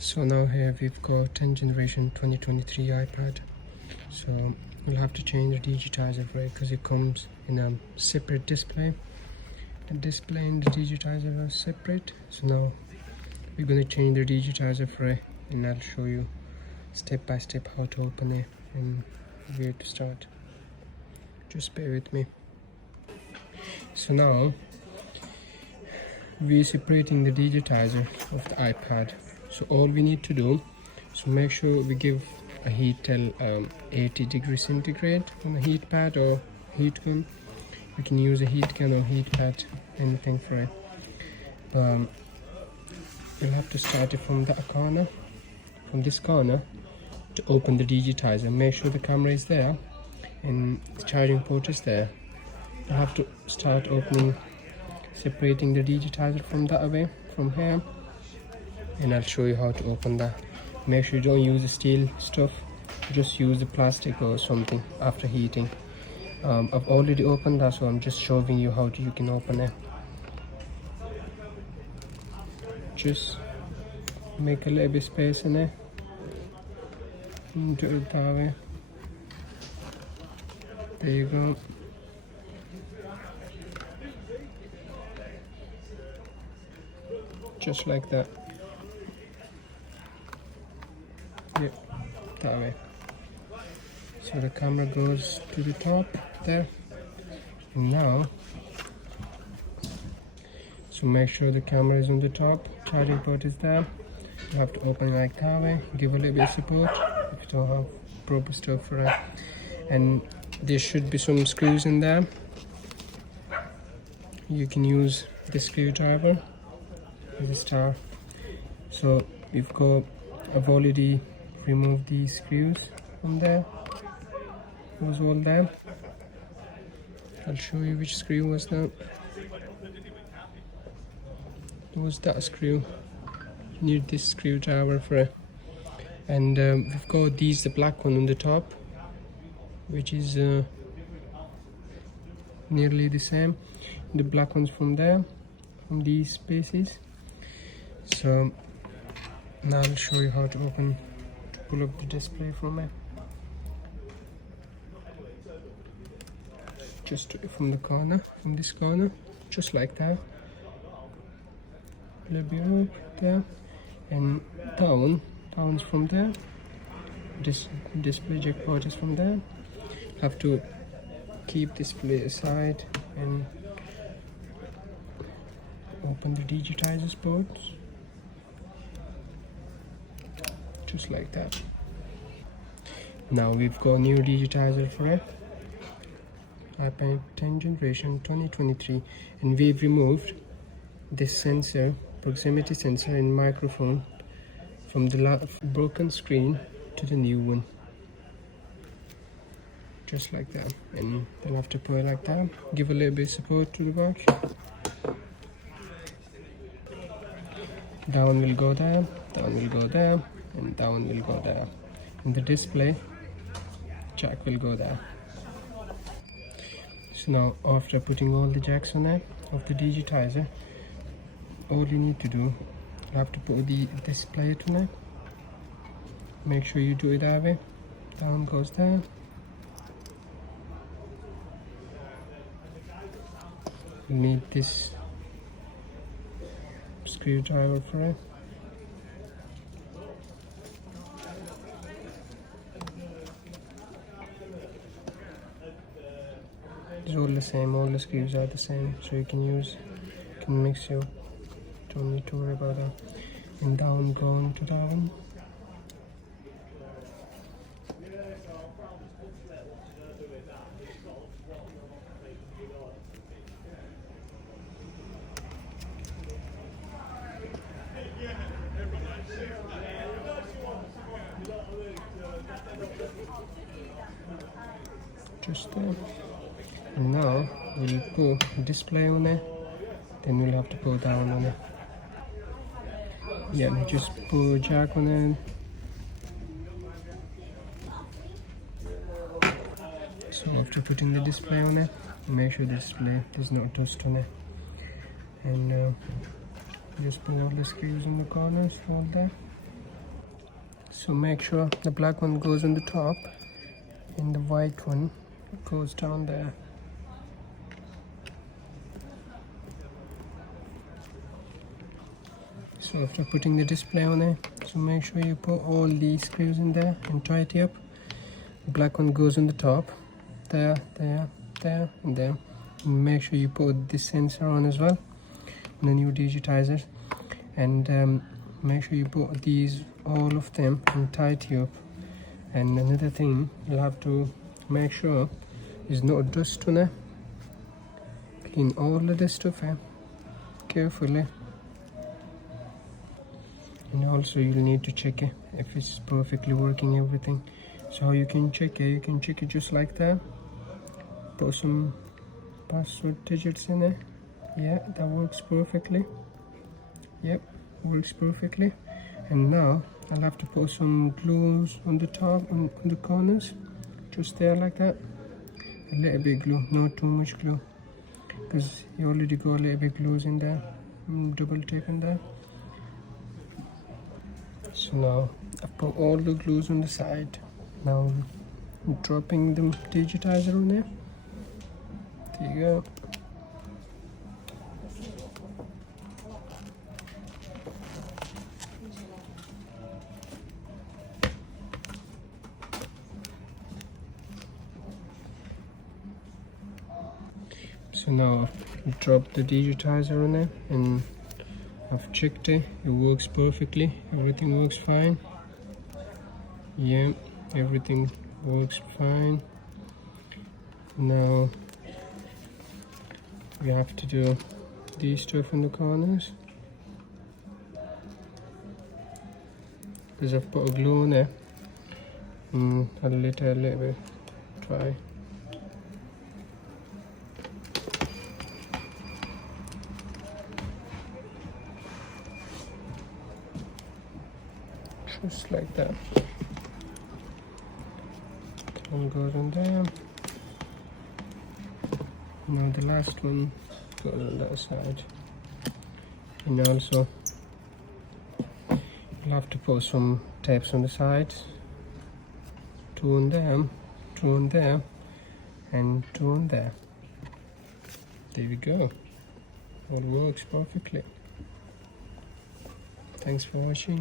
So now here we've got 10th generation 2023 iPad. So we'll have to change the digitizer for it because it comes in a separate display. The display and the digitizer are separate. So now we're going to change the digitizer for it, and I'll show you step by step how to open it and where to start. Just bear with me. So now we're separating the digitizer of the iPad. So all we need to do, so make sure we give a heat till 80 degrees centigrade on a heat pad or heat gun. You can use a heat gun or heat pad, anything for it. You'll have to start it from the corner, from this corner, to open the digitizer. Make sure the camera is there and the charging port is there. You have to start opening, separating the digitizer from that away, from here, and I'll show you how to open that. Make sure you don't use the steel stuff, just use the plastic or something after heating. I've already opened that, so I'm just showing you how you can open it. Just make a little bit space in it and do it that way. There you go. Just like that. Yep, that way. So the camera goes to the top there. And now, so make sure the camera is on the top, charging port is there. You have to open it like that way, give a little bit of support if you don't have proper stuff for it. And there should be some screws in there. You can use the screwdriver as a star. So I've already removed these screws from there. It was all there. I'll show you which screw was that. It was that screw. You need this screwdriver for it. And we've got the black one on the top, which is nearly the same. The black ones from there, from these spaces. So now I'll show you how to pull up the display from it. Just from the corner, from this corner, just like that. A little bit up there, and down's from there. This display jack port is from there. Have to keep display aside and open the digitizer ports. Just like that. Now we've got a new digitizer for it, iPad 10th generation 2023, and we've removed this sensor, proximity sensor and microphone from the broken screen to the new one. Just like that, and they'll have to put it like that. Give a little bit of support to the box. That one will go there, that one will go there, and that one will go there. And the display jack will go there. So now, after putting all the jacks on it of the digitizer, all you need to do, you have to put the display on it. Make sure you do it that way. That one goes there. You need this screwdriver for it. It's all the same, all the screws are the same, so you can mix your, don't need to worry about that. And down going to down. Just there. And now we'll put display on it, then we'll have to put down on it. Yeah, just put jack on it. So after putting the display on it, make sure the display there's no dust on it, and just put all the screws in the corners, all that. So make sure the black one goes on the top and the white one goes down there. So after putting the display on it, so make sure you put all these screws in there and tighten up. The black one goes on the top, there, there, there, and there. And make sure you put this sensor on as well, on the new digitizer, and make sure you put these, all of them, and tighten up. And another thing, you'll have to make sure there's no dust on it. Clean all the dust off it carefully. And also you'll need to check it if it's perfectly working, everything. So how you can check it, you can check it just like that. Put some password digits in it. Yeah, that works perfectly. Yep, works perfectly. And now I'll have to put some glues on the top, on the corners, just there like that. A little bit glue, not too much glue, because you already got a little bit glues in there. Double tape in there. So now I've put all the glues on the side. Now I'm dropping the digitizer on there. There you go. So now I've dropped the digitizer on there and I've checked it. It works perfectly. Everything works fine. Yeah, everything works fine. Now we have to do these stuff in the corners, because I've put a glue on there. I'll let it a little bit dry. Just like that. One goes on there. Now the last one goes on that side. And also you'll have to put some tapes on the sides. 2 on there, 2 on there, and 2 on there. There we go. It works perfectly. Thanks for watching.